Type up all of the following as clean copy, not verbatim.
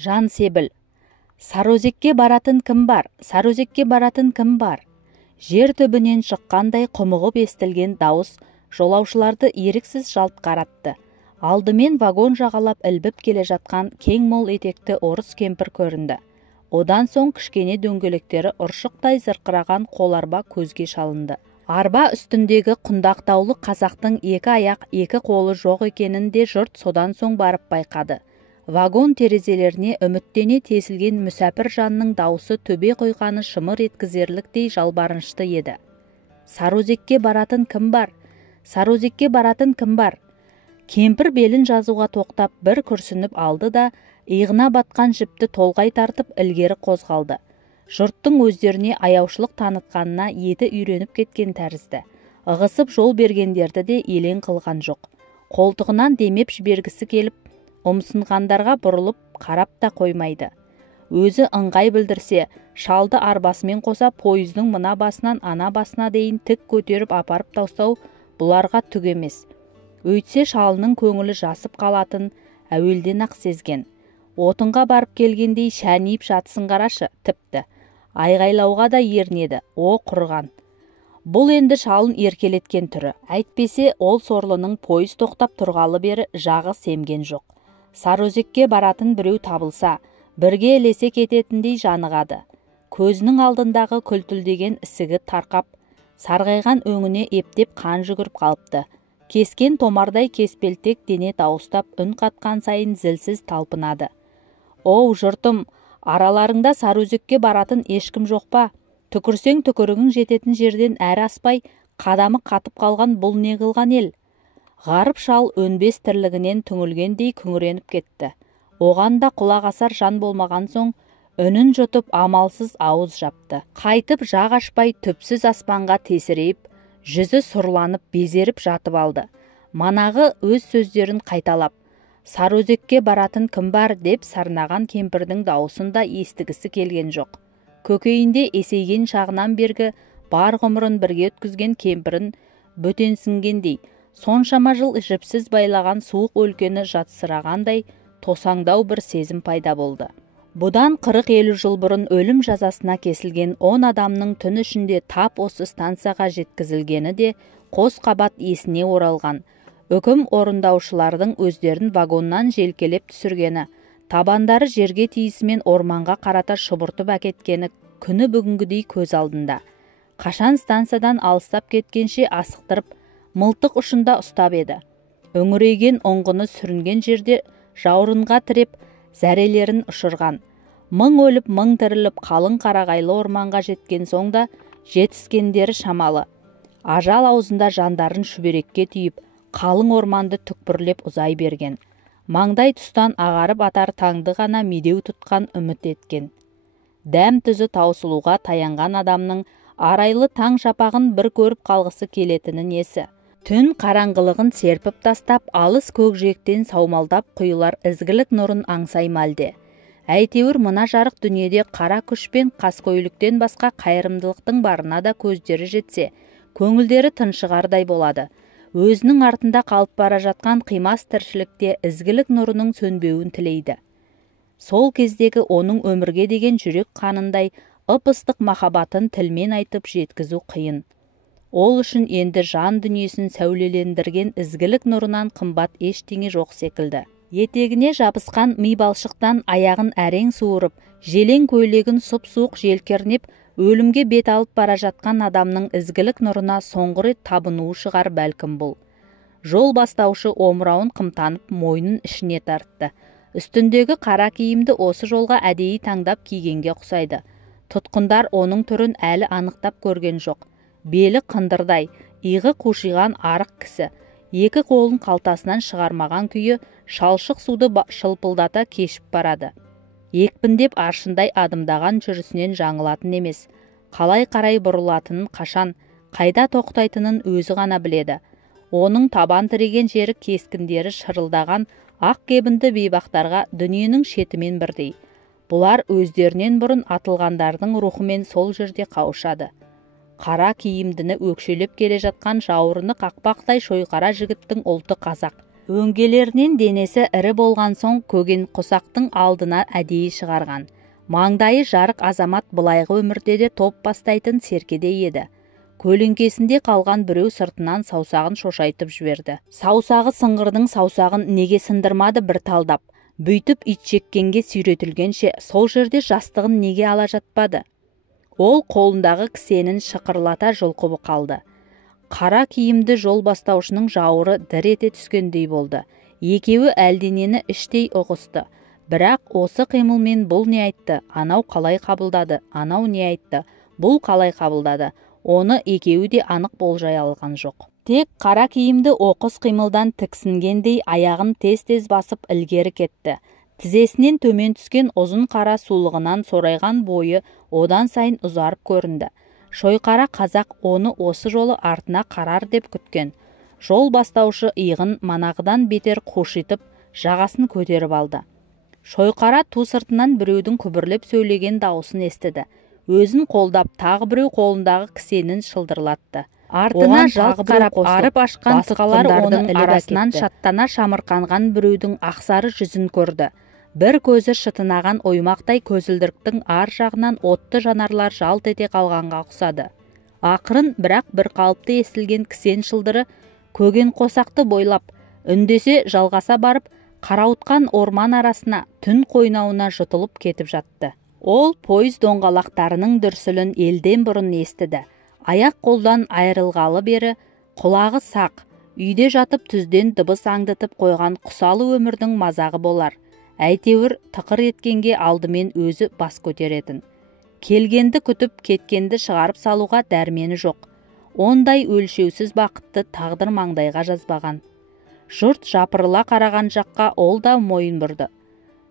Жансебіл. Сарыөзекке баратын кім бар? Сарыөзекке баратын кім бар? Жер түбінен шыққандай құмығып естілген дауыс жолаушыларды еріксіз жалт қаратты. Алдымен вагон жағалап ілбіп келе жатқан кең мол етекті орыс кемпір көрінді. Одан соң кішкене дөңгелектері ұршықтай зырқыраған қоларба көзге шалынды. Арба үстіндегі құндақтаулы қазақтың екі аяқ, екі қолы жоқ екенін де жұрт содан соң барып байқады. Вагон терезелеріне үміттене тесілген мүсәпір жанның даусы төбе қойғаны шымыр еткізерліктей жалбарынышты еді. Сарыөзекке баратын кім бар? Сарыөзекке баратын кім бар? Кемпір белін жазуға тоқтап бір күрсініп алды да, иығына батқан жіпті толғай тартып ілгері қозғалды. Жұрттың өздеріне аяушылық танытқанына еті үйреніп кеткен тәрізді. Ығысып жол бергендерді де елең қылған жоқ. Қолтығынан демеп жібергісі келіп, ұмсынғандарға бұрылып қарап та қоймайды. Өзі ыңғай білдірсе, шалды арбасымен қоса пойыздың мына басынан ана басына дейін тік көтеріп апарып тастау бұларға түк емес. Өйтсе шалының көңілі жасып қалатын әуелден-ақ сезген. Отынға барып келгендей шәнейіп жатсын қарашы, тіпті. Айғайлауға да ерінеді, о құрған. Бұл енді шалын еркелеткен түрі. Әйтпесе ол сорлының пойыз тоқтап тұрғалы бері жағы семген жоқ. Сарыөзекке баратын біреу табылса, бірге ілесе кететіндей жанығады. Көзінің алдындағы күлтілдеген ісігі тарқап, сарғайған өңіне ептеп қан жүгіріп қалыпты. Кескен томардай кеспелтек дене дауыстап үн қатқан сайын зілсіз талпынады. Оу жұртым, араларыңда Сарыөзекке баратын ешкім жоқ па? Түкірсең түкірігің жететін жерден әрі аспай, қадамы қатып қалған бұл не қылған ел? Ғарып шал өнбес тірлігінен түңілгендей күңіреніп кетті. Оған да құлақ асар жан болмаған соң, үнін жұтып амалсыз ауыз жапты. Қайтып жақ ашпай түпсіз аспанға тесірейіп, жүзі сұрланып безеріп жатып алды. Манағы өз сөздерін қайталап, Сарыөзекке баратын кім бар деп сарнаған кемпірдің дауысында естігісі келген жоқ. Көкейінде есейген шағынан бергі бар ғұмырын бірге өткізген кемпірін бөтенсінгендей, соншама жыл жіпсіз байлаған суық өлкені жатсырағандай тосаңдау бір сезім пайда болды. Бұдан 40-50 жыл бұрын өлім жазасына кесілген 10 адамның түн ішінде тап осы станцияға жеткізілгені де қос қабат есіне оралған. Үкім орындаушылардың өздерін вагоннан желкелеп түсіргені, табандары жерге тиісімен орманға қарата шұбыртып әкеткені күні бүгінгідей көз алдында. Қашан станциядан алыстап кеткенше асықтырып, мылтық ұшында ұстап еді. Үңірейген ұңғыны сүрінген жерде жаурынға тіреп, зәрелерін ұшырған. Мың өліп, мың тіріліп қалың қарағайлы орманға жеткен соңда жетіскендері шамалы. Ажал аузында жандарын шүберекке түйіп, қалың орманды түкпірлеп ұзай берген. Маңдай тұстан ағарып атар таңды ғана медеу тұтқан үміт еткен. Дәм тұзы таусылуға таянған адамның арайлы таң шапағын бір көріп қалғысы келетіні несі? Түн қараңғылығын серпіп тастап, алыс көкжиектен саумалдап құйылар ізгілік нұрын аңсаймалде. Әйтеуір мына жарық дүниеде қара күш пен қаскөйліктен басқа қайырымдылықтың барына да көздері жетсе, көңілдері тыншығардай болады. Өзінің артында қалып бара жатқан қимас тіршілікте ізгілік нұрының сөнбеуін тілейді. Сол кездегі оның өмірге деген жүрек қанындай ып-ыстық махаббатын тілмен айтып жеткізу қиын. Ол үшін енді жан дүниесін сәулелендірген ізгілік нұрынан қымбат ештеңе жоқ секілді. Етегіне жабысқан ми балшықтан аяғын әрең суырып, желең көйлегін сұп-суық желкернеп, өлімге бет алып бара жатқан адамның ізгілік нұрына соңғы рет табынуы шығар бәлкім бұл. Жол бастаушы омырауын қымтанып мойнын ішіне тартты. Үстіндегі қара киімді осы жолға әдейі таңдап кигенге құсайды. Тұтқындар оның түрін әлі анықтап көрген жоқ. Белі қындырдай, иығы қушиған арық кісі. Екі қолын қалтасынан шығармаған күйі шалшық суды шылпылдата кешіп барады. Екпіндеп аршындай адымдаған жүрісінен жаңылатын емес. Қалай қарай бұрылатынын қашан, қайда тоқтайтынын өзі ғана біледі. Оның табан тіреген жері кескіндері шырылдаған ақ кебінді бейбақтарға дүниенің шетімен бірдей. Бұлар өздерінен бұрын атылғандардың рухымен сол жерде қауышады. Қара киімдіні өкшелеп келе жатқан жауырыны қақпақтай шойқара жігіттің ұлты қазақ. Өңгелерінен денесі ірі болған соң көген қосақтың алдына әдейі шығарған. Маңдайы жарық азамат былайғы өмірде де топ бастайтын серкеде еді. Көлеңкесінде қалған біреу сыртынан саусағын шошайтып жіберді. Саусағы сыңғырдың саусағын неге сындырмады бір талдап. Бүйтіп итжеккенге сүйретілгенше сол жерде жастығын неге ала жатпады. Ол қолындағы кісенін шықырлата жұлқып қалды. Қара киімді жол бастаушының жауыры дір ете түскендей болды. Екеуі әлденені іштей ұғысты. Бірақ осы қимылмен бұл не айтты, анау қалай қабылдады, анау не айтты, бұл қалай қабылдады, оны екеуі де анық болжай алған жоқ. Тек қара киімді оқыс қимылдан тіксінгендей аяғын тез-тез басып ілгері кетті. Тізесінен төмен түскен ұзын қара сулығынан сорайған бойы одан сайын ұзарып көрінді. Шойқара қазақ оны осы жолы артына қарар деп күткен. Жол бастаушы иығын манағыдан бетер қушитып, жағасын көтеріп алды. Шойқара ту сыртынан біреудің күбірлеп сөйлеген дауысын естіді. Өзін қолдап, тағы біреу қолындағы кісенін шылдырлатты. Артына жалт қарап арып ашқан тұтқындар оның арасынан шаттана шамырқанған біреудің ақсары жүзін көрді. Бір көзі шытынаған оймақтай көзілдіріктің ар жағынан отты жанарлар жалт ете қалғанға ұқсады. Ақырын бірақ бір қалыпты естілген кісен шылдыры көген қосақты бойлап, үндесе жалғаса барып, қарауытқан орман арасына, түн қойнауына жұтылып кетіп жатты. Ол пойыз доңғалақтарының дүрсілін елден бұрын естіді. Аяқ қолдан айырылғалы бері құлағы сақ, үйде жатып түзден дыбыс аңдытып қойған құсалы өмірдің мазағы болар. Әйтеуір тықыр еткенге алдымен өзі бас көтеретін. Келгенді күтіп, кеткенді шығарып салуға дәрмені жоқ. Ондай өлшеусіз бақытты тағдыр маңдайға жазбаған. Жұрт жапырыла қараған жаққа ол да мойын бұрды.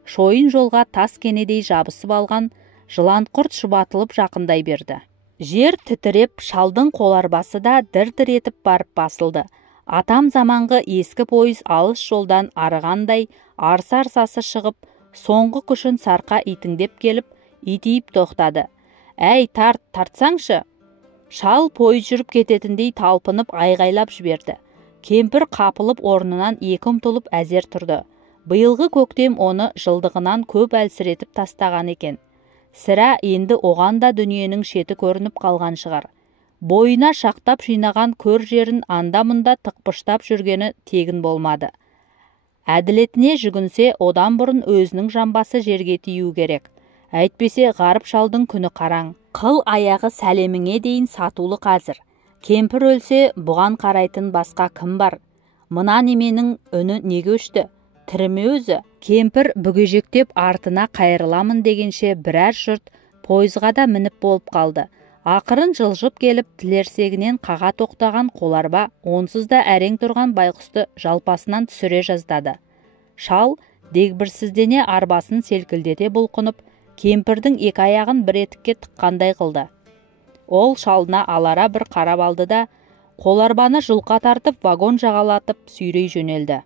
Шойын жолға тас кенедей жабысып алған жыланқұрт шұбатылып жақындай берді. Жер тітіреп, шалдың қоларбасы да дір-дір етіп барып басылды. Атам заманғы ескі пойыз алыс жолдан арығандай арса-арсасы шығып, соңғы күшін сарқа итіңдеп келіп, итиіп тоқтады. «Әй, тартсаңшы!» Шал пойыз жүріп кететіндей талпынып айғайлап жіберді. Кемпір қапылып орнынан екі ұмтылып әзер тұрды. Биылғы көктем оны жылдығынан көп әлсіретіп тастаған екен. Сірә енді оған да дүниенің шеті көрініп қалған шығар. Бойына шақтап жинаған көр жерін анда-мұнда тықпыштап жүргені тегін болмады. Әділетіне жүгінсе, одан бұрын өзінің жамбасы жерге тию керек. Әйтпесе ғарып шалдың күні қараң. Қыл аяғы сәлеміңе дейін сатулы қазір. Кемпір өлсе, бұған қарайтын басқа кім бар? Мына неменің үні неге өшті? Тіріме өзі? Кемпір бүгежектеп артына қайырыламын дегенше біраз жұрт пойызға да мініп болып қалды. Ақырын жылжып келіп, тілерсегінен қаға тоқтаған қоларба онсыз да әрең тұрған байқұсты жалпасынан түсіре жаздады. Шал дегбірсіздене арбасын селкілдете бұлқынып, кемпірдің екі аяғын бір етікке тыққандай қылды. Ол шалына алара бір қарап алды да, қоларбаны жұлқа тартып вагон жағалатып сүйрей жөнелді.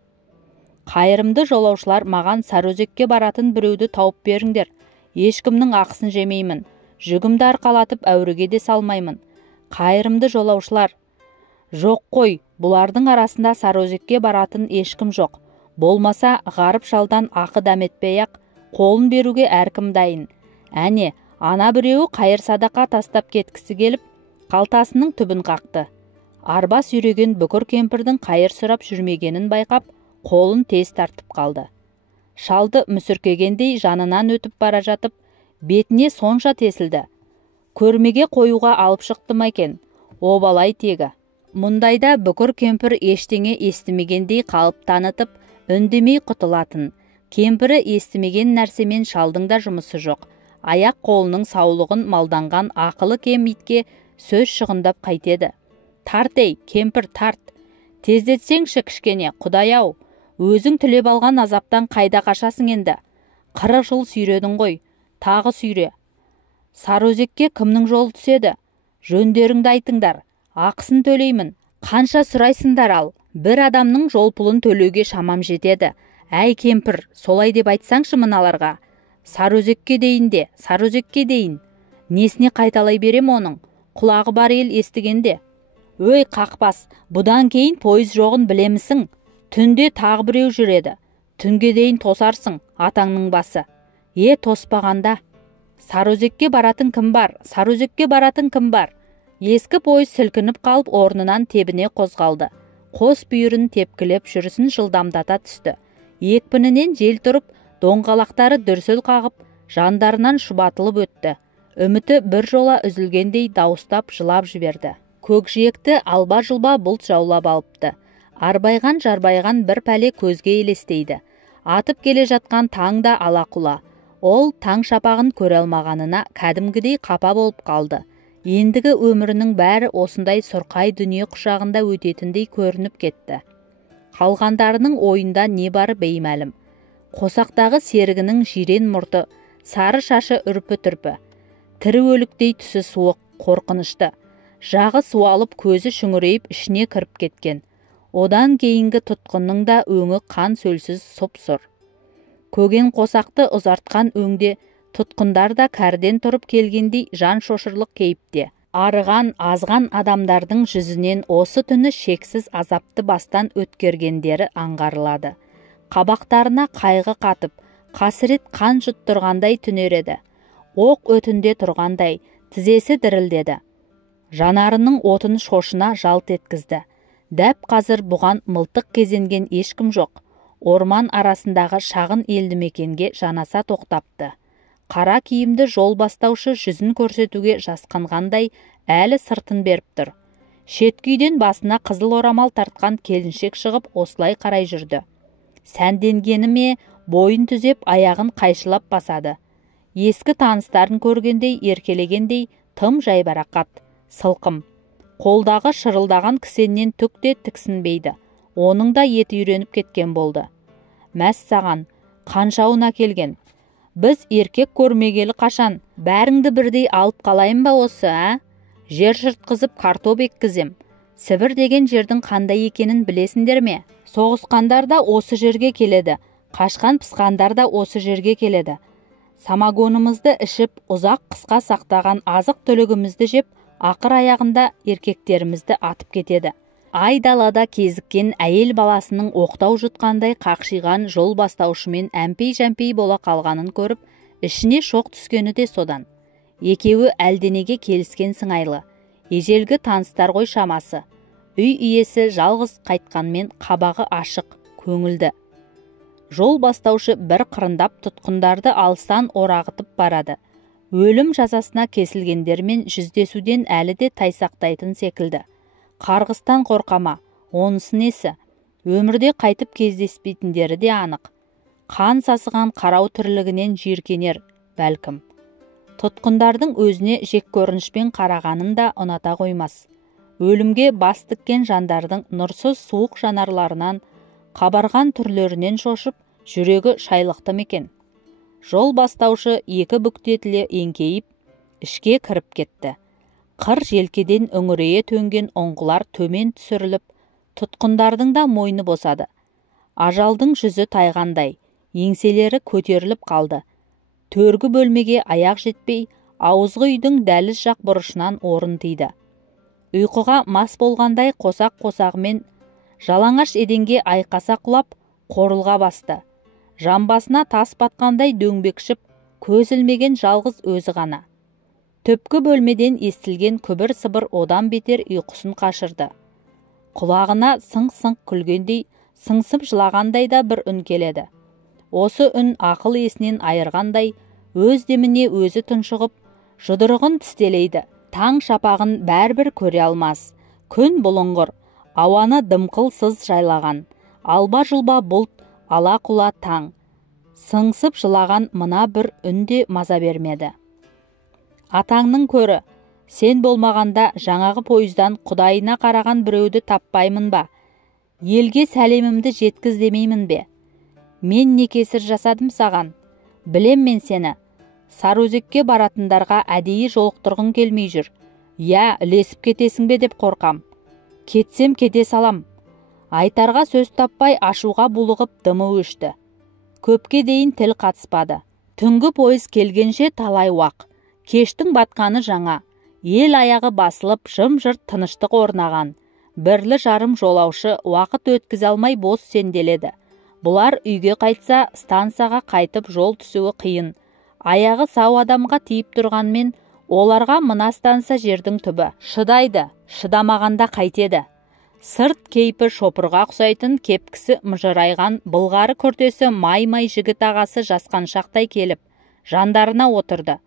«Қайырымды жолаушылар, маған Сарыөзекке баратын біреуді тауып беріңдер. Ешкімнің ақысын жемеймін. Жүгімді арқалатып әуреге де салмаймын. Қайырымды жолаушылар!» «Жоқ қой, бұлардың арасында Сарыөзекке баратын ешкім жоқ. Болмаса ғарып шалдан ақы дәметпей-ақ қолын беруге әркім дайын. Әне, ана біреуі қайыр садақа тастап кеткісі келіп, қалтасының түбін қақты». Арба сүйреген бүкір кемпірдің қайыр сұрап жүрмегенін байқап, қолын тез тартып қалды. Шалды мүсіркегендей жанынан өтіп бара жатып, бетіне сонша тесілді. Көрмеге қоюға алып шықты ма екен? Обалай тегі. Мұндайда бүкір кемпір ештеңе естімегендей қалып танытып, үндемей құтылатын. Кемпірі естімеген нәрсемен шалдың да жұмысы жоқ. Аяқ қолының саулығын малданған ақылы кем итке сөз шығындап қайтеді. «Тарт ей, кемпір, тарт! Тездетсеңші кішкене, Құдай-ау! Өзің тілеп алған азаптан қайда қашасың енді? 40 жыл сүйредің ғой, тағы сүйре. Сарыөзекке кімнің жолы түседі? Жөндеріңді айтыңдар, ақысын төлеймін. Қанша сұрайсыңдар ал? Бір адамның жол пұлын төлеуге шамам жетеді. Әй кемпір, солай деп айтсаңшы мыналарға. Сарыөзекке дейін де, Сарыөзекке дейін. Несіне қайталай берем оның? Құлағы бар ел естігенде. Өй қақпас, бұдан кейін пойыз жоғын білемісің? Түнде тағы біреу жүреді. Түнге дейін тосарсың, атаңның басы. Тоспағанда. Сарыөзекке баратын кім бар? Сарыөзекке баратын кім бар? Ескі пойыз сілкініп қалып орнынан тебіне қозғалды. Қос бүйірін тепкілеп жүрісін жылдамдата түсті. Екпінінен жел тұрып, доңғалақтары дүрсіл қағып, жандарынан шұбатылып өтті. Үміті бір жола үзілгендей дауыстап жылап жіберді. Көкжиекті алба-жұлба бұлт жаулап алыпты. Арбайған жарбайған бір пәле көзге елестейді. Атып келе жатқан таң да ала-құла. Ол таң шапағын көре алмағанына кәдімгідей қапа болып қалды. Ендігі өмірінің бәрі осындай сұрқай дүние құшағында өтетіндей көрініп кетті. Қалғандарының ойында не бары беймәлім. Қосақтағы серігінің жирен мұрты, сары шашы үрпі-түрпі. Тірі өліктей түсі суық, қорқынышты. Жағы суалып көзі шүңірейіп ішіне кіріп кеткен. Одан кейінгі тұтқынның да өңі қан сөлсіз сұп-сұр. Көген қосақты ұзартқан өңде тұтқындар да кәрден тұрып келгендей жан шошырлық кейіпте. Арыған, азған адамдардың жүзінен осы түні шексіз азапты бастан өткергендері аңғарылады. Қабақтарына қайғы қатып, қасірет қан жұттырғандай түнереді. Оқ өтінде тұрғандай, тізесі дірілдеді. Жанарының отын шошына жалт еткізді. Дәп қазір бұған мылтық кезенген ешкім жоқ. Орман арасындағы шағын елді мекенге жанаса тоқтапты. Қара киімді жол бастаушы жүзін көрсетуге жасқанғандай әлі сыртын беріп тұр. Шеткүйден басына қызыл орамал тартқан келіншек шығып осылай қарай жүрді. Сәнденгені ме, бойын түзеп аяғын қайшылап басады. Ескі таныстарын көргендей еркелегендей тым жайбарақат, сылқым. Қолдағы шырылдаған кісеннен түк те тіксінбейді. Оның да еті үйреніп кеткен болды. Мәс саған, қаншауын әкелген? Біз еркек көрмегелі қашан? Бәріңді бірдей алып қалайын ба осы, ә? Жер жыртқызып картоп еккізем. Сібір деген жердің қандай екенін білесіңдер ме? Соғысқандар да осы жерге келеді. Қашқан пысқандар да осы жерге келеді. Самогонымызды ішіп, ұзақ қысқа сақтаған азық түлігімізді жеп, ақыр аяғында еркектерімізді атып кетеді. Ай далада кезіккен әйел баласының оқтау жұтқандай қақшиған жол бастаушымен әмпей-жәмпей бола қалғанын көріп, ішіне шоқ түскені де содан. Екеуі әлденеге келіскен сыңайлы. Ежелгі таныстар ғой шамасы. Үй иесі жалғыз қайтқанмен қабағы ашық, көңілді. Жол бастаушы бір қырындап тұтқындарды алыстан орағытып барады. Өлім жазасына кесілгендермен жүздесуден әлі де тайсақтайтын секілді. Қарғыстан қорқама, онысы несі? Өмірде қайтып кездеспейтіндері де анық. Қан сасыған қарау тірлігінен жиіркенер, бәлкім. Тұтқындардың өзіне жек көрінішпен қарағанын да ұната қоймас. Өлімге бас тіккен жандардың нұрсыз суық жанарларынан, қабарған түрлерінен шошып, жүрегі шайлықты мекен. Жол бастаушы екі бүктетіле еңкейіп, ішке кіріп кетті. Қыр желкеден үңірейе төнген ұңғылар төмен түсіріліп, тұтқындардың да мойны босады. Ажалдың жүзі тайғандай, еңселері көтеріліп қалды. Төргі бөлмеге аяқ жетпей, ауызғы үйдің дәліз жақ бұрышынан орын тиді. Ұйқыға мас болғандай қосақ-қосағымен жалаңаш еденге айқаса құлап, қорылға басты. Жамбасына тас батқандай дөңбекшіп, көз ілмеген жалғыз өзі ғана. Түпкі бөлмеден естілген күбір-сыбыр одан бетер ұйқысын қашырды. Құлағына сыңқ-сыңқ күлгендей, сыңсып жылағандай да бір үн келеді. Осы үн ақыл есінен айырғандай, өз деміне өзі тұншығып, жұдырығын тістелейді. Таң шапағын бәрбір көре алмас. Күн бұлыңғыр, ауаны дымқылсыз жайлаған. Алба-жұлба бұлт, ала-құла таң. Сыңсып жылаған мына бір үнде маза бермеді. Атаңның көрі, сен болмағанда жаңағы пойыздан құдайына қараған біреуді таппаймын ба? Елге сәлемімді жеткіз демеймін бе? Мен не кесір жасадым саған? Білем мен сені. Сарыөзекке баратындарға әдейі жолықтырғың келмей жүр. Я, ілесіп кетесің бе деп қорқам. Кетсем кете салам. Айтарға сөз таппай ашуға булығып дымы өшті. Көпке дейін тіл қатыспады. Түнгі пойыз келгенше талай уақ. Кештің батқаны жаңа. Ел аяғы басылып, жым-жырт тыныштық орнаған. Бірлі жарым жолаушы уақыт өткізе алмай бос сенделеді. Бұлар үйге қайтса, станцияға қайтып жол түсуі қиын. Аяғы сау адамға тиіп тұрғанмен, оларға мына станция жердің түбі. Шыдайды, шыдамағанда қайтеді. Сырт кейпі шопырға ұқсайтын кепкісі мыжырайған былғары күртесі май-май жігіт ағасы жасқаншақтай келіп, жандарына отырды.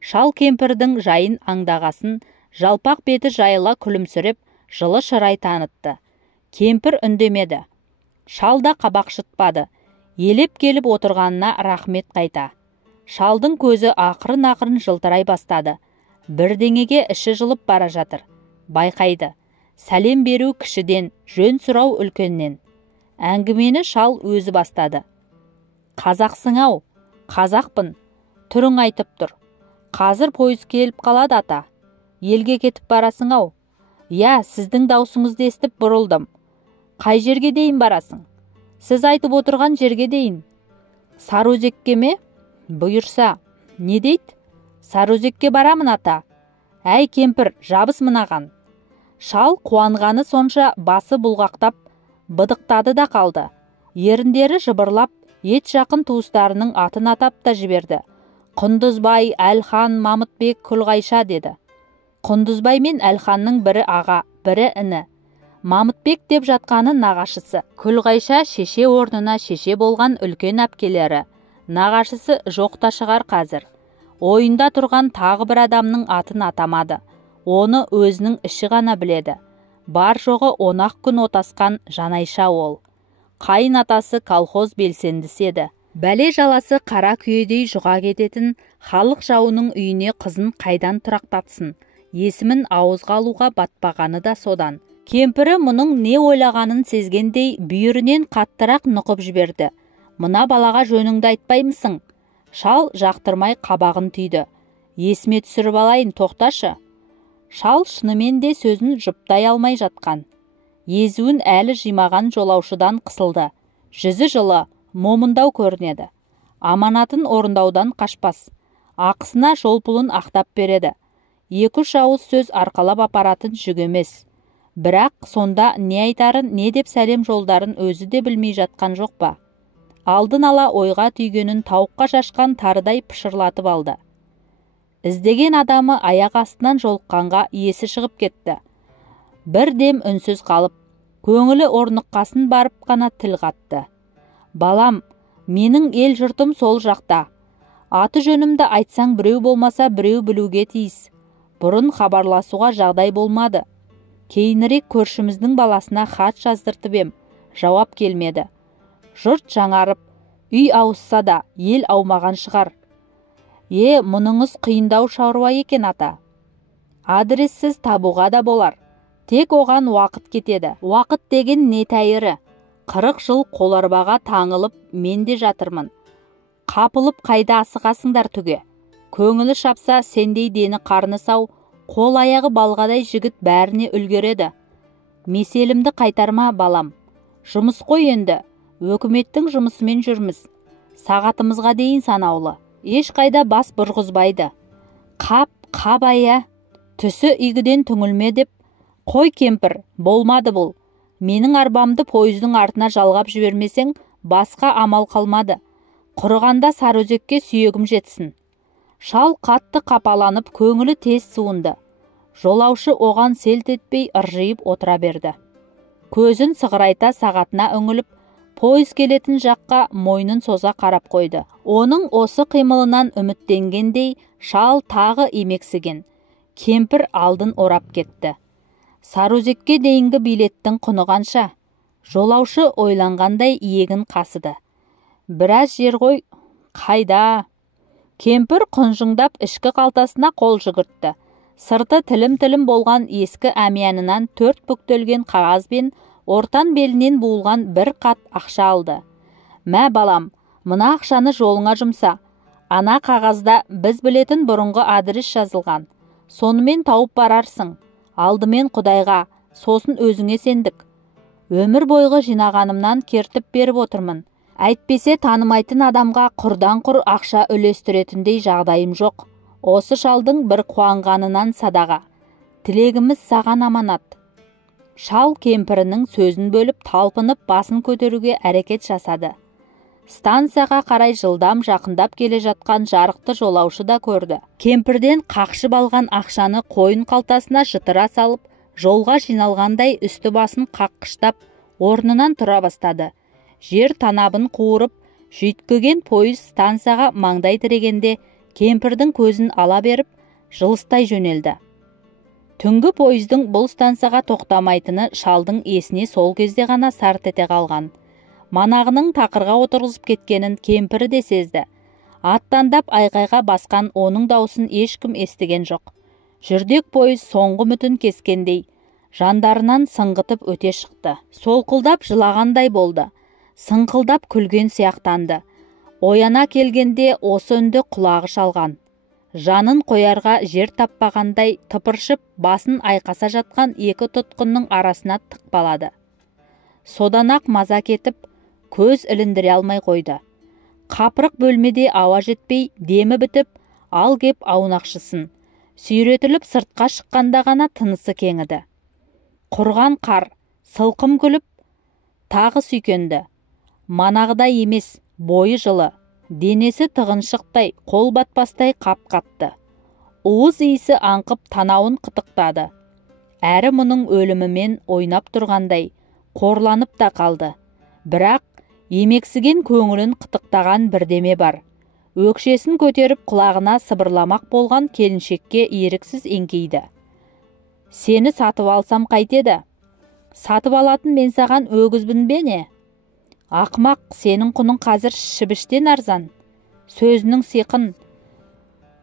Шал кемпірдің жайын аңдағасын, жалпақ беті жайыла күлімсіреп, жылы шырай танытты. Кемпір үндемеді. Шал да қабақ шытпады. Елеп келіп отырғанына рахмет қайта. Шалдың көзі ақырын-ақырын жылтырай бастады. Бірдеңеге іші жылып бара жатыр. Байқайды. Сәлем беру кішіден, жөн сұрау үлкеннен. Әңгімені шал өзі бастады. Қазақсың-ау, қазақпын. Түрің айтып тұр. Қазір пойыз келіп қалады ата. Елге кетіп барасың-ау. Я, сіздің даусыңызды естіп бұрылдым. Қай жерге дейін барасың? Сіз айтып отырған жерге дейін. Сарыөзекке ме? Бұйырса. Не дейді? Сарыөзекке барамын ата. Әй кемпір, жабыс мынаған. Шал қуанғаны сонша басы бұлғақтап, быдықтады да қалды. Еріндері жыбырлап, ет жақын туыстарының атын атап та жіберді. Құндызбай, Әлхан, Мамытбек, Күлғайша деді. Құндызбай мен Әлханның бірі аға, бірі іні. Мамытбек деп жатқаны нағашысы. Күлғайша шеше орнына шеше болған үлкен әпкелері. Нағашысы жоқта шығар қазір. Ойында тұрған тағы бір адамның атын атамады. Оны өзінің іші ғана біледі. Бар жоғы 10 күн отасқан Жанайша ол. Қайын атасы колхоз белсендісі еді. Бәле жаласы қара күйедей жұға кететін халық жауының үйіне қызын қайдан тұрақтатсын. Есімін ауызға алуға батпағаны да содан. Кемпірі мұның не ойлағанын сезгендей бүйірінен қаттырақ нұқып жіберді. Мына балаға жөніңді айтпаймысың? Шал жақтырмай қабағын түйді. Есіме түсіріп алайын, тоқташы. Шал шынымен де сөзін жұптай алмай жатқан. Езуін әлі жимаған жолаушыдан қысылды. Жүзі жылы, момындау көрінеді. Аманатын орындаудан қашпас. Ақысына жол пұлын ақтап береді. 2-3 ауыз сөз арқалап апаратын жүк емес. Бірақ сонда не айтарын, не деп сәлем жолдарын өзі де білмей жатқан жоқ па? Алдын ала ойға түйгенін тауыққа шашқан тарыдай пышырлатып алды. Іздеген адамы аяқ астынан жолыққанға есі шығып кетті. Бір дем үнсіз қалып, көңілі орныққасын барып қана тіл қатты. Балам, менің ел жұртым сол жақта. Аты жөнімді айтсаң біреу болмаса біреу білуге тиіс. Бұрын хабарласуға жағдай болмады. Кейінірек көршіміздің баласына хат жаздыртып ем, жауап келмеді. Жұрт жаңарып, үй ауысса да ел аумаған шығар. Мұныңыз қиындау шаруа екен ата. Адрессіз табуға да болар. Тек оған уақыт кетеді. Уақыт деген не тәйірі? 40 жыл қоларбаға таңылып мен де жатырмын. Қапылып қайда асығасыңдар түге? Көңілі шапса сендей дені қарны сау, қол аяғы балғадай жігіт бәріне үлгереді. Меселімді қайтарма балам. Жұмыс қой енді. Өкіметтің жұмысымен жүрміз. Сағатымызға дейін санаулы. Ешқайда бас бұрғызбайды. Қап ая. Түсі игіден түңілме деп. Қой кемпір, болмады бұл. Менің арбамды пойыздың артына жалғап жібермесең, басқа амал қалмады. Құрығанда Сарыөзекке сүйегім жетсін. Шал қатты қапаланып, көңілі тез суынды. Жолаушы оған селт етпей ыржиып отыра берді. Көзін сығырайта сағатына үңіліп, пойыз келетін жаққа мойнын соза қарап қойды. Оның осы қимылынан үміттенгендей, шал тағы емексіген. Кемпір алдын орап кетті. Сарыөзекке дейінгі билеттің құны қанша? Жолаушы ойланғандай иегін қасыды. Біраз жер ғой, қайда? Кемпір құнжыңдап ішкі қалтасына қол жүгіртті. Сырты тілім-тілім болған ескі әмиянынан 4 бүктелген қағазбен ортан белінен буылған бір қат ақша алды. Мә балам, мына ақшаны жолыңа жұмса. Ана қағазда біз білетін бұрынғы адрес жазылған. Сонымен тауып барарсың. Алдымен Құдайға, сосын өзіңе сендік. Өмір бойғы жинағанымнан кертіп беріп отырмын. Әйтпесе танымайтын адамға құрдан-құр ақша үлестіретіндей жағдайым жоқ. Осы шалдың бір қуанғанынан садаға. Тілегіміз саған аманат. Шал кемпірінің сөзін бөліп талпынып басын көтеруге әрекет жасады. Станцияға қарай жылдам жақындап келе жатқан жарықты жолаушы да көрді. Кемпірден қақшып алған ақшаны қойын қалтасына жытыра салып, жолға жиналғандай үсті басын қаққыштап, орнынан тұра бастады. Жер танабын қуырып, жүйткіген пойыз станцияға маңдай тірегенде, кемпірдің көзін ала беріп, жылыстай жөнелді. Түнгі пойыздың бұл станцияға тоқтамайтыны шалдың есіне сол кезде ғана сарт ете қалған. Манағының тақырға отырғызып кеткенін кемпірі де сезді. Аттандап айқайға басқан оның даусын ешкім естіген жоқ. Жүрдек пойыз соңғы мүтін кескендей, жандарынан сыңғытып өте шықты. Солқылдап жылағандай болды. Сыңқылдап күлген сияқтанды. Ояна келгенде осы үнді құлағы шалған. Жанын қоярға жер таппағандай тыпыршып басын айқаса жатқан екі тұтқынның арасына тықпалады. Содан ақ маза кетіп, көз іліндіре алмай қойды. Қапырық бөлмеде ауа жетпей, демі бітіп, ал кеп аунақшысын. Сүйретіліп сыртқа шыққанда ғана тынысы кеңіді. Құрған қар, сылқым күліп, тағы сүйкенді. Манағыдай емес, бойы жылы, денесі тығыншықтай, қол батпастай қап-қатты. Уыз иісі аңқып танауын қытықтады. Әрі мұның өлімімен ойнап тұрғандай, қорланып та қалды. Бірақ емексіген көңілін қытықтаған бірдеме бар. Өкшесін көтеріп құлағына сыбырламақ болған келіншекке еріксіз еңкейді. Сені сатып алсам қайтеді? Сатып алатын мен саған өгізбін бе не? Ақмақ, сенің құның қазір шібіштен арзан. Сөзінің сиқын.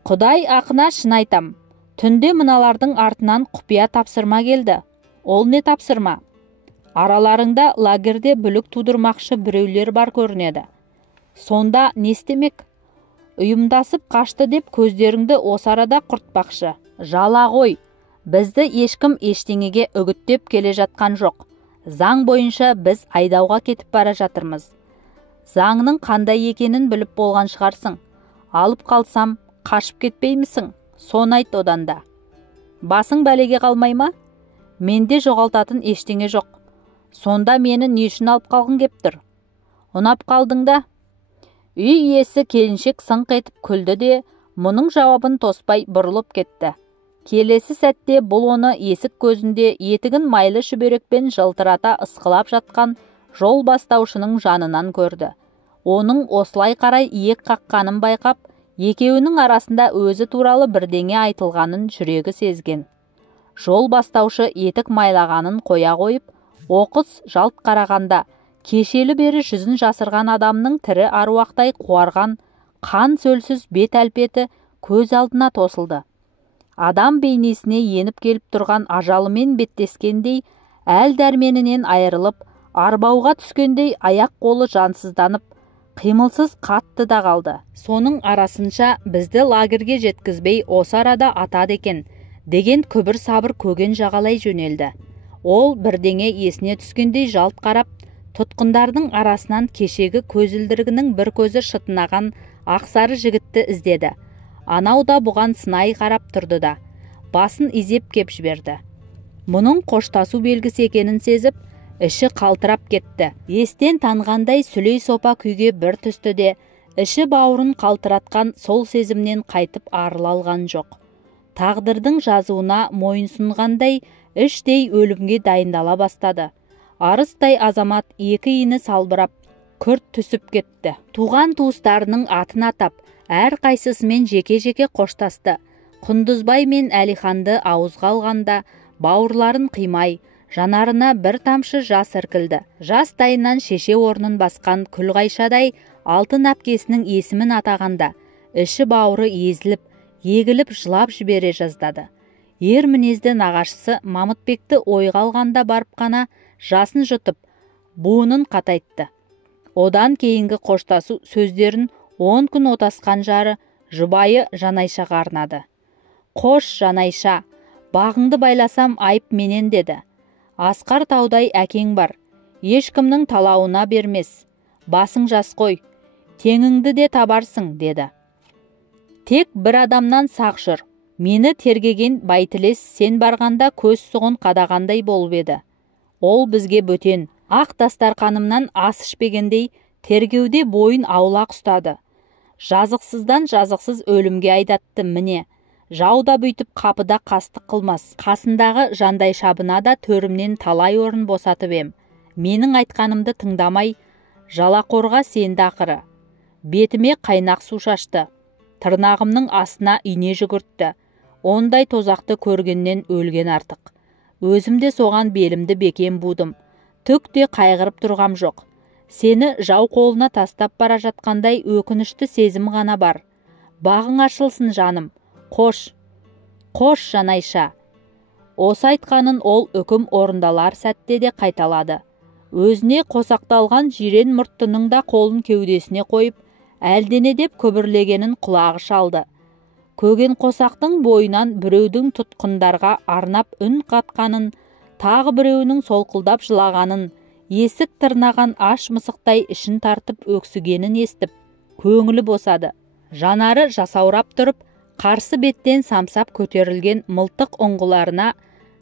Құдай ақына шын айтам. Түнде мыналардың артынан құпия тапсырма келді. Ол не тапсырма? Араларыңда лагерде бүлік тудырмақшы біреулер бар көрінеді. Сонда не істемек? Ұйымдасып қашты деп көздеріңді осы арада құртпақшы. Жала ғой. Бізді ешкім ештеңеге үгіттеп келе жатқан жоқ. Заң бойынша біз айдауға кетіп бара жатырмыз. Заңның қандай екенін біліп болған шығарсың. Алып қалсам, қашып кетпеймісің? Соны айт одан да. Басың бәлеге қалмай ма? Менде жоғалтатын ештеңе жоқ. Сонда мені не үшін алып қалғың кеп тұр? Ұнап қалдың да? Үй иесі келіншек сыңқ етіп күлді де, мұның жауабын тоспай бұрылып кетті. Келесі сәтте бұл оны есік көзінде етігін майлы шүберекпен жылтырата ысқылап жатқан жол бастаушының жанынан көрді. Оның осылай қарай иек қаққанын байқап, екеуінің арасында өзі туралы бірдеңе айтылғанын жүрегі сезген. Жол бастаушы етік майлағанын қоя қойып, оқыс жалт қарағанда, кешелі бері жүзін жасырған адамның тірі аруақтай қуарған, қан сөлсіз бет әлпеті көз алдына тосылды. Адам бейнесіне еніп келіп тұрған ажалымен беттескендей, әл дәрменінен айырылып, арбауға түскендей аяқ қолы жансызданып, қимылсыз қатты да қалды. Соның арасынша бізді лагерге жеткізбей осы арада атады екен, деген күбір сабыр көген жағалай жөнелді. Ол бірдеңе есіне түскендей жалт қарап, тұтқындардың арасынан кешегі көзілдірігінің бір көзі шытынаған ақсары жігітті іздеді. Анау да бұған сынай қарап тұрды да, басын изеп кеп жіберді. Мұның қоштасу белгісі екенін сезіп, іші қалтырап кетті. Естен танғандай сүлей сопа күйге бір түсті де, іші бауырын қалтыратқан сол сезімнен қайтып арыла алған жоқ. Тағдырдың жазуына мойынсұнғандай, іштей өлімге дайындала бастады. Арыстай азамат екі иіні салбырап, күрт түсіп кетті. Туған туыстарының атын атап, әр қайсысымен жеке-жеке қоштасты. Құндызбай мен Әлиханды ауызға алғанда, бауырларын қимай, жанарына бір тамшы жас іркілді. Жас тайынан шеше орнын басқан Күлғайшадай алтын әпкесінің есімін атағанда, іші бауыры езіліп, егіліп жылап жібере жаздады. Ер мінезді нағашысы Мамытбекті ойға алғанда барып қана жасын жұтып, буынын қатайтты. Одан кейінгі қоштасу сөздерін 10 күн отасқан жары жұбайы Жанайшаға арнады. Қош Жанайша, бағыңды байласам айып менен деді. Асқар таудай әкең бар, ешкімнің талауына бермес. Басың жас қой, теңіңді де табарсың деді. Тек бір адамнан сақ жүр. Мені тергеген байтілес сен барғанда көз сұғын қадағандай болып еді. Ол бізге бөтен. Ақ дастарқанымнан ас ішпегендей тергеуде бойын аулақ ұстады. Жазықсыздан жазықсыз өлімге айдатты міне. Жауда бүйтіп қапыда қастық қылмас. Қасындағы жандай шабына да төрімнен талай орын босатып ем. Менің айтқанымды тыңдамай, жалақорға сенді ақыры. Бетіме қайнақ су шашты. Тырнағымның астына ине жүгіртті. Ондай тозақты көргеннен өлген артық. Өзімде соған белімді бекем будым. Түк те қайғырып тұрғам жоқ. Сені жау қолына тастап бара жатқандай өкінішті сезім ғана бар. Бағың ашылсын жаным. Қош, қош жанайша. Осы айтқанын ол үкім орындалар сәтте де қайталады. Өзіне қосақталған жирен мұрттының да қолын кеудесіне қойып, әлдене деп күбірлегенін құлағы шалды. Көген қосақтың бойынан біреудің тұтқындарға арнап үн қатқанын, тағы біреуінің солқылдап жылағанын, есік тырнаған аш мысықтай ішін тартып өксігенін естіп, көңілі босады. Жанары жасаурап тұрып, қарсы беттен самсап көтерілген мылтық ұңғыларына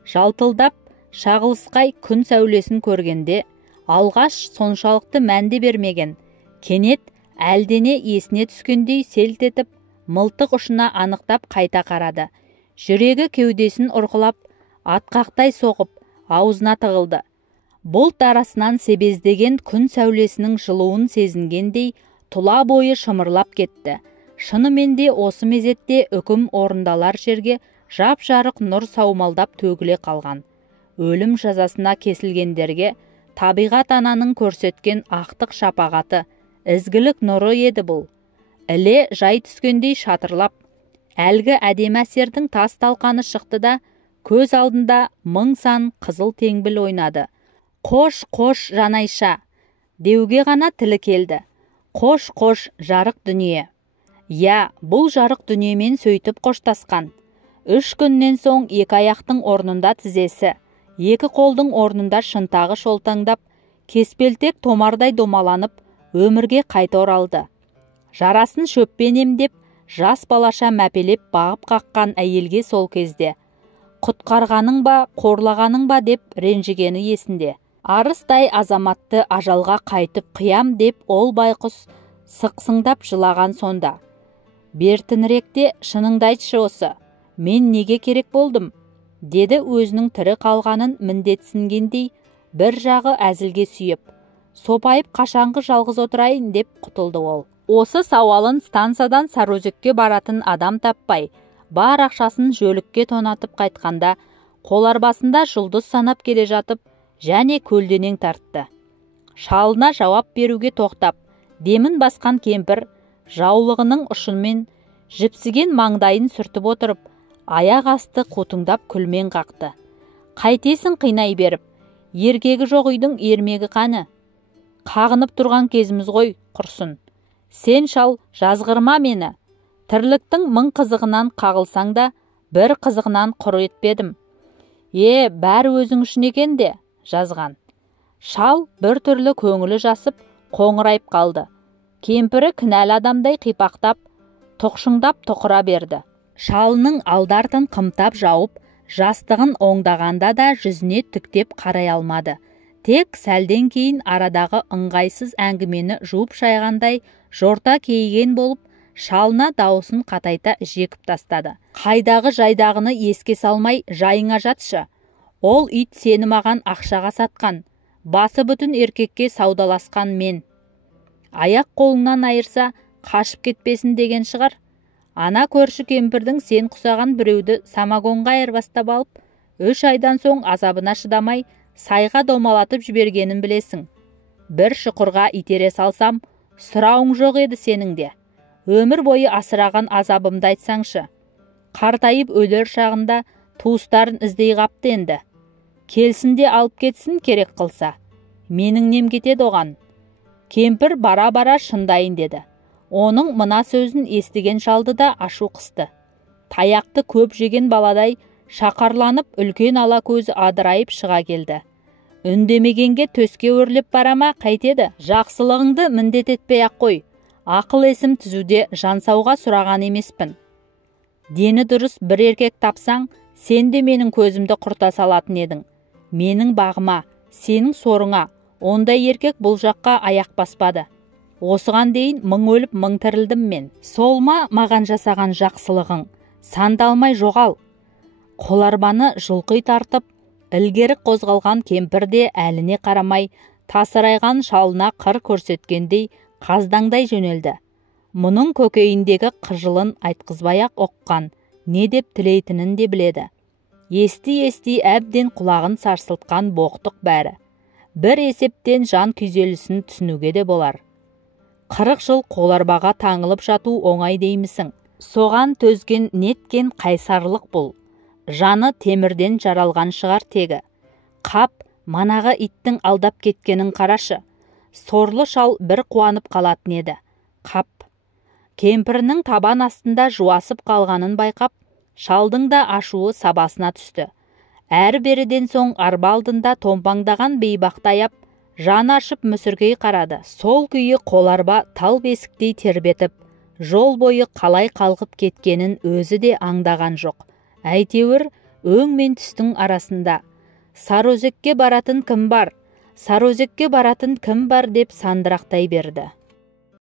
жалтылдап шағылысқай күн сәулесін көргенде, алғаш соншалықты мәнде бермеген, кенет әлдене есіне түскендей селт етіп, мылтық ұшына анықтап қайта қарады. Жүрегі кеудесін ұрғылап, атқақтай соғып, аузына тығылды. Бұлт арасынан себездеген күн сәулесінің жылуын сезінгендей, тұла бойы шымырлап кетті. Шынымен де осы мезетте үкім орындалар жерге жап-жарық нұр саумалдап төгіле қалған. Өлім жазасына кесілгендерге табиғат ананың көрсеткен ақтық шапағаты, ізгілік нұры еді бұл. Іле жай түскендей шатырлап, әлгі әдемі әсердің тас талқаны шықты да, көз алдында мың сан қызыл теңбіл ойнады. Қош, қош жанайша, деуге ғана тілі келді. Қош, қош жарық дүние. Я, бұл жарық дүниемен сөйтіп қоштасқан. 3 күннен соң екі аяқтың орнында тізесі, екі қолдың орнында шынтағы шолтаңдап, кеспелтек томардай домаланып, өмірге қайта оралды. Жарасын шөппен емдеп, жас балаша мәпелеп бағып қаққан әйелге сол кезде құтқарғаның ба, қорлағаның ба деп ренжігені есінде. Арыстай азаматты ажалға қайтып қиям деп ол байқұс сықсыңдап жылаған сонда. Бертініректе шыныңды айтшы осы, мен неге керек болдым? Деді өзінің тірі қалғанын міндетсінгендей, бір жағы әзілге сүйіп. Сопайып қашанғы жалғыз отырайын деп құтылды ол. Осы сауалын стансадан Сарыөзекке баратын адам таппай, бар ақшасын жөлікке тонатып қайтқанда, қоларбасында жұлдыз санап келе жатып, және көлденең тартты. Шалына жауап беруге тоқтап, демін басқан кемпір, жаулығының ұшынмен жіпсіген маңдайын сүртіп отырып, аяқ асты қутыңдап күлмен қақты. Қайтесің қинай беріп, еркегі жоқ үйдің ермегі қаны. Қағынып тұрған кезіміз ғой, құрсын. Сен шал жазғырма мені. Тірліктің мың қызығынан қағылсаң да, бір қызығынан құр етпедім. Бәрі өзің үшін екен де, жазған. Шал бір түрлі көңілі жасып, қоңырайып қалды. Кемпірі кінәлі адамдай қипақтап, тұқшыңдап тұқыра берді. Шалының алдартын қымтап жауып, жастығын оңдағанда да жүзіне тіктеп қарай алмады. Тек сәлден кейін арадағы ыңғайсыз әңгімені жуып шайғандай жорта кейген болып, шалына даусын қатайта жекіп тастады. Қайдағы жайдағыны еске салмай жайыңа жатшы. Ол ит сені маған ақшаға сатқан, басы бүтін еркекке саудаласқан мен. Аяқ қолыңнан айырса, қашып кетпесін деген шығар. Ана көрші кемпірдің сен құсаған біреуді самогонға айырбастап алып, 3 айдан соң азабына шыдамай, сайға домалатып жібергенін білесің. Бір шұқырға итере салсам, сұрауың жоқ еді сенің де. Өмір бойы асыраған азабымды айтсаңшы. Қартайып өлер шағында туыстарын іздей қапты енді. Келсін де алып кетсін керек қылса. Менің нем кетеді оған. Кемпір бара-бара шындайын деді. Оның мына сөзін естіген шалды да ашу қысты. Таяқты көп жеген баладай шақарланып үлкен ала көзі адырайып шыға келді. Үндемегенге төске өрлеп барама қайтеді. Жақсылығыңды міндет етпей-ақ қой. Ақыл есім түзуде жансауға сұраған емеспін. Дені дұрыс бір еркек тапсаң, сен де менің көзімді құрта салатын едің. Менің бағыма, Сенің сорыңа, ондай еркек бұл жаққа аяқ баспады. Осыған дейін мың өліп мың тірілдім мен. Сол ма маған жасаған жақсылығың? Сандалмай жоғал. Қоларбаны жұлқи тартып, ілгері қозғалған кемпірде әліне қарамай, тасырайған шалына қыр көрсеткендей қаздаңдай жөнелді. Мұның көкейіндегі қыжылын айтқызбай-ақ оққан, не деп тілейтінін де біледі. Ести әбден құлағын сарсылтқан боқтық бәрі. Бір есептен жан күйзелісін түсінуге де болар. 40 жыл қоларбаға таңылып жату оңай деймісің? Соған төзген неткен қайсарлық бұл. Жаны темірден жаралған шығар тегі. Қап, манағы иттің алдап кеткенін қарашы. Сорлы шал бір қуанып қалатын еді. Қап. Кемпірінің табан астында жуасып қалғанын байқап, шалдың да ашуы сабасына түсті. Әрі-беріден соң арба алдында томпаңдаған бейбақты аяп, жаны ашып мүсіркей қарады. Сол күйі қоларба тал бесіктей тербетіп, жол бойы қалай қалғып кеткенін өзі де аңдаған жоқ. Әйтеуір өң мен түстің арасында Сарыөзекке баратын кім бар? Сарыөзекке баратын кім бар деп сандырақтай берді.